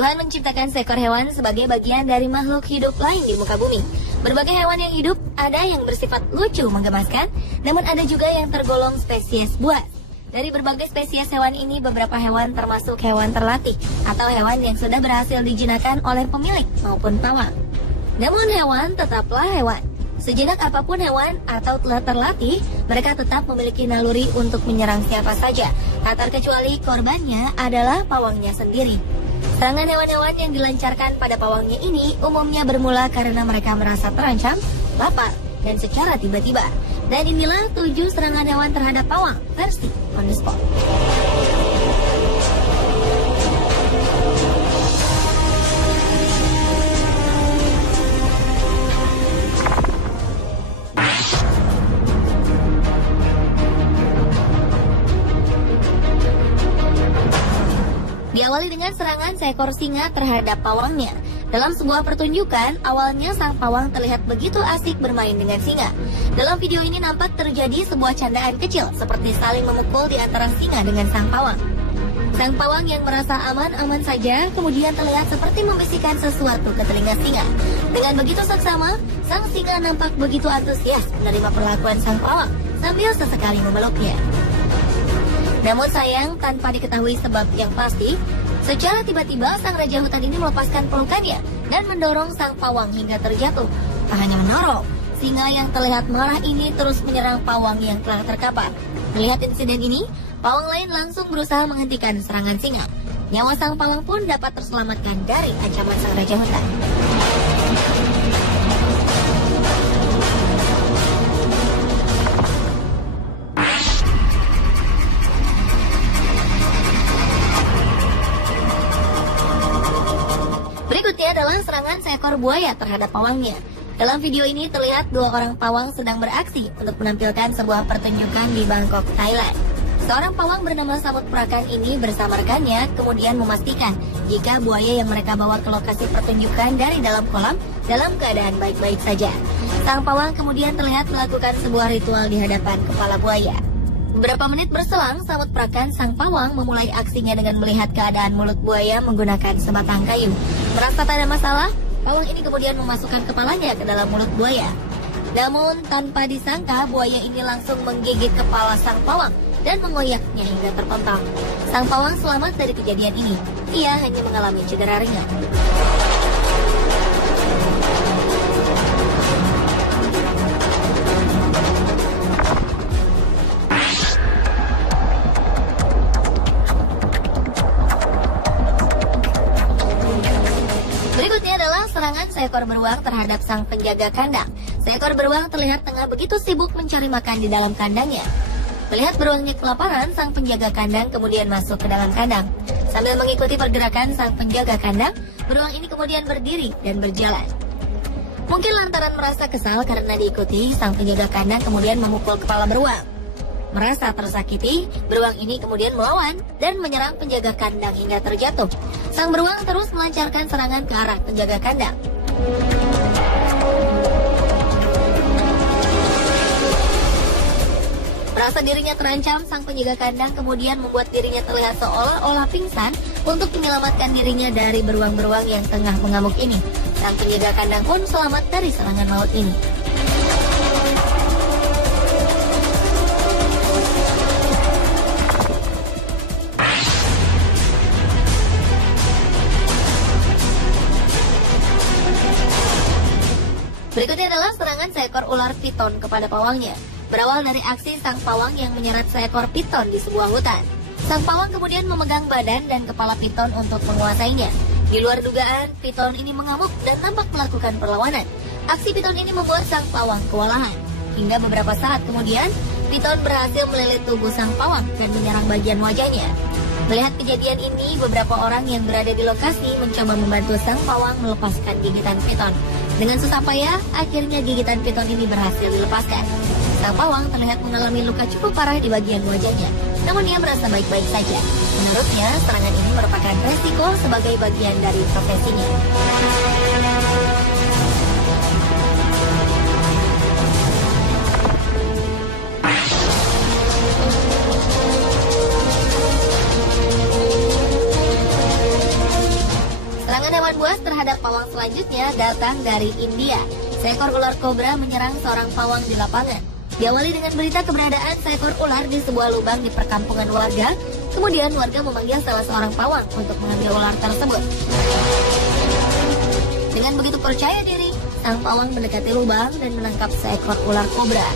Tuhan menciptakan seekor hewan sebagai bagian dari makhluk hidup lain di muka bumi. Berbagai hewan yang hidup, ada yang bersifat lucu menggemaskan, namun ada juga yang tergolong spesies buas. Dari berbagai spesies hewan ini, beberapa hewan termasuk hewan terlatih atau hewan yang sudah berhasil dijinakkan oleh pemilik maupun pawang. Namun hewan tetaplah hewan. Sejenak apapun hewan atau telah terlatih, mereka tetap memiliki naluri untuk menyerang siapa saja, tak terkecuali korbannya adalah pawangnya sendiri. Serangan hewan-hewan yang dilancarkan pada pawangnya ini umumnya bermula karena mereka merasa terancam, lapar, dan secara tiba-tiba. Dan inilah 7 serangan hewan terhadap pawang versi On The Spot. Diawali dengan serangan seekor singa terhadap pawangnya. Dalam sebuah pertunjukan, awalnya sang pawang terlihat begitu asik bermain dengan singa. Dalam video ini nampak terjadi sebuah candaan kecil seperti saling memukul di antara singa dengan sang pawang. Sang pawang yang merasa aman-aman saja kemudian terlihat seperti membisikkan sesuatu ke telinga singa. Dengan begitu seksama, sang singa nampak begitu antusias menerima perlakuan sang pawang sambil sesekali memeluknya. Namun sayang, tanpa diketahui sebab yang pasti, secara tiba-tiba sang raja hutan ini melepaskan pelukannya dan mendorong sang pawang hingga terjatuh. Tak hanya mendorong, singa yang terlihat marah ini terus menyerang pawang yang telah terkapar. Melihat insiden ini, pawang lain langsung berusaha menghentikan serangan singa. Nyawa sang pawang pun dapat terselamatkan dari ancaman sang raja hutan. Berikutnya adalah serangan seekor buaya terhadap pawangnya. Dalam video ini terlihat 2 orang pawang sedang beraksi untuk menampilkan sebuah pertunjukan di Bangkok, Thailand. Seorang pawang bernama Samut Prakan ini bersama rekannya kemudian memastikan jika buaya yang mereka bawa ke lokasi pertunjukan dari dalam kolam dalam keadaan baik-baik saja. Sang pawang kemudian terlihat melakukan sebuah ritual di hadapan kepala buaya. Beberapa menit berselang, Samut Prakan sang pawang memulai aksinya dengan melihat keadaan mulut buaya menggunakan sebatang kayu. Merasa tak ada masalah, pawang ini kemudian memasukkan kepalanya ke dalam mulut buaya. Namun tanpa disangka, buaya ini langsung menggigit kepala sang pawang dan mengoyaknya hingga terpental. Sang pawang selamat dari kejadian ini. Ia hanya mengalami cedera ringan. Berikutnya adalah serangan seekor beruang terhadap sang penjaga kandang. Seekor beruang terlihat tengah begitu sibuk mencari makan di dalam kandangnya. Melihat beruangnya kelaparan, sang penjaga kandang kemudian masuk ke dalam kandang. Sambil mengikuti pergerakan sang penjaga kandang, beruang ini kemudian berdiri dan berjalan. Mungkin lantaran merasa kesal karena diikuti, sang penjaga kandang kemudian memukul kepala beruang. Merasa tersakiti, beruang ini kemudian melawan dan menyerang penjaga kandang hingga terjatuh. Sang beruang terus melancarkan serangan ke arah penjaga kandang. Merasa dirinya terancam, sang penjaga kandang kemudian membuat dirinya terlihat seolah-olah pingsan untuk menyelamatkan dirinya dari beruang-beruang yang tengah mengamuk ini. Sang penjaga kandang pun selamat dari serangan maut ini. Berikutnya adalah serangan seekor ular piton kepada pawangnya. Berawal dari aksi sang pawang yang menyeret seekor piton di sebuah hutan. Sang pawang kemudian memegang badan dan kepala piton untuk menguasainya. Di luar dugaan, piton ini mengamuk dan tampak melakukan perlawanan. Aksi piton ini membuat sang pawang kewalahan. Hingga beberapa saat kemudian, piton berhasil melilit tubuh sang pawang dan menyerang bagian wajahnya. Melihat kejadian ini, beberapa orang yang berada di lokasi mencoba membantu sang pawang melepaskan gigitan piton. Dengan susah payah, akhirnya gigitan piton ini berhasil dilepaskan. Sang pawang terlihat mengalami luka cukup parah di bagian wajahnya, namun ia merasa baik-baik saja. Menurutnya, serangan ini merupakan resiko sebagai bagian dari profesinya. hewan buas terhadap pawang selanjutnya datang dari India. Seekor ular kobra menyerang seorang pawang di lapangan. Diawali dengan berita keberadaan seekor ular di sebuah lubang di perkampungan warga. Kemudian warga memanggil salah seorang pawang untuk mengambil ular tersebut. Dengan begitu percaya diri, sang pawang mendekati lubang dan menangkap seekor ular kobra.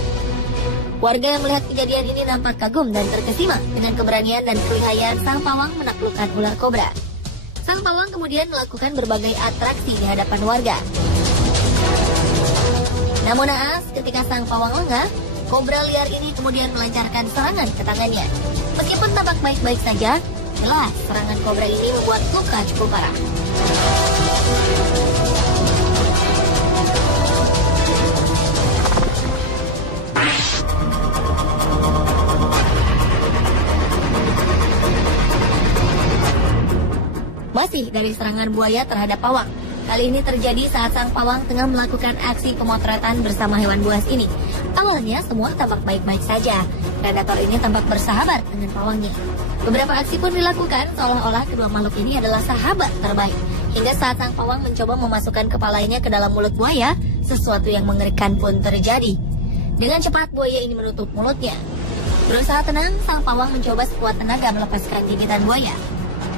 Warga yang melihat kejadian ini nampak kagum dan terkesima dengan keberanian dan kelihayan sang pawang menaklukkan ular kobra. Sang pawang kemudian melakukan berbagai atraksi di hadapan warga. Namun naas, ketika sang pawang lengah, kobra liar ini kemudian melancarkan serangan ke tangannya. Meskipun tampak baik-baik saja, jelas serangan kobra ini membuat luka cukup parah. Masih dari serangan buaya terhadap pawang. Kali ini terjadi saat sang pawang tengah melakukan aksi pemotretan bersama hewan buas ini. Awalnya semua tampak baik-baik saja. Predator ini tampak bersahabat dengan pawangnya. Beberapa aksi pun dilakukan seolah-olah kedua makhluk ini adalah sahabat terbaik. Hingga saat sang pawang mencoba memasukkan kepalanya ke dalam mulut buaya, sesuatu yang mengerikan pun terjadi. Dengan cepat buaya ini menutup mulutnya. Berusaha tenang, sang pawang mencoba sekuat tenaga melepaskan gigitan buaya.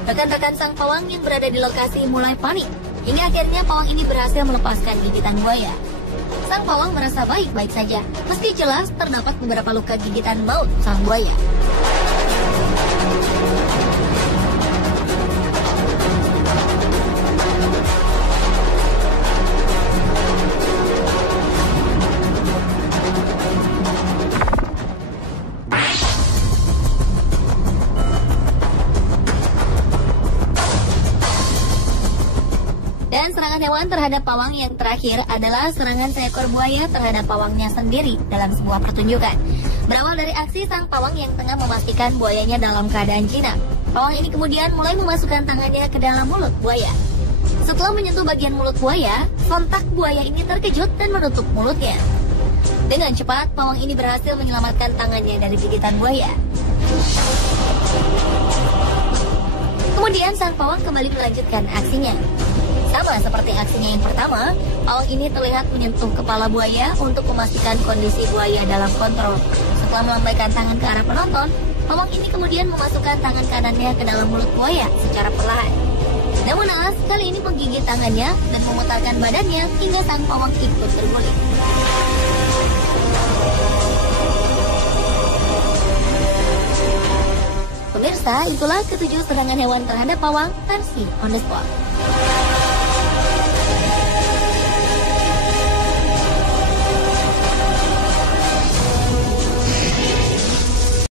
Rekan-rekan sang pawang yang berada di lokasi mulai panik, hingga akhirnya pawang ini berhasil melepaskan gigitan buaya. Sang pawang merasa baik-baik saja, meski jelas terdapat beberapa luka gigitan maut sang buaya. Dan serangan hewan terhadap pawang yang terakhir adalah serangan seekor buaya terhadap pawangnya sendiri dalam sebuah pertunjukan. Berawal dari aksi sang pawang yang tengah memastikan buayanya dalam keadaan jinak. Pawang ini kemudian mulai memasukkan tangannya ke dalam mulut buaya. Setelah menyentuh bagian mulut buaya, sontak buaya ini terkejut dan menutup mulutnya. Dengan cepat, pawang ini berhasil menyelamatkan tangannya dari gigitan buaya. Kemudian sang pawang kembali melanjutkan aksinya. Sama seperti aksinya yang pertama, pawang ini terlihat menyentuh kepala buaya untuk memastikan kondisi buaya dalam kontrol. Setelah melambaikan tangan ke arah penonton, pawang ini kemudian memasukkan tangan kanannya ke dalam mulut buaya secara perlahan. Namun naas, kali ini menggigit tangannya dan memutarkan badannya hingga sang pawang ikut berguling. Pemirsa, itulah ketujuh serangan hewan terhadap pawang versi On The Spot.